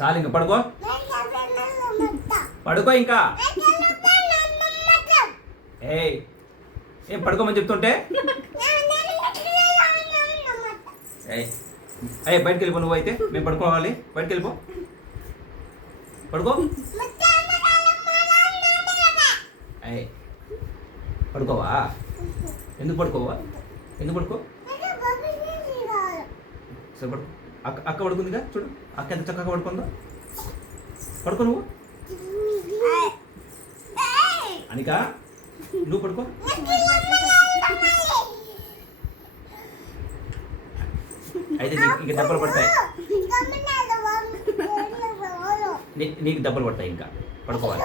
చాలు ఇంకా పడుకో. పడుకో ఇంకా. ఏయ్ ఏం పడుకోమని చెప్తుంటే అయ్యే బయటకు వెళ్ళిపో. నువ్వు అయితే మేము పడుకోవాలి. బయటకు వెళ్ళిపో. పడుకో. అయ్యే పడుకోవా? ఎందుకు పడుకోవా? ఎందుకు పడుకో? సరే పడుకో. అక్క పడుకుందిగా చూడు. అక్క ఎంత చక్కగా పడుకుందో. పడుకో నువ్వు. అనికా నువ్వు పడుకో. అయితే నీకు దెబ్బలు పడతాయి. నీకు దెబ్బలు పడతాయి. ఇంకా పడుకోవాలి.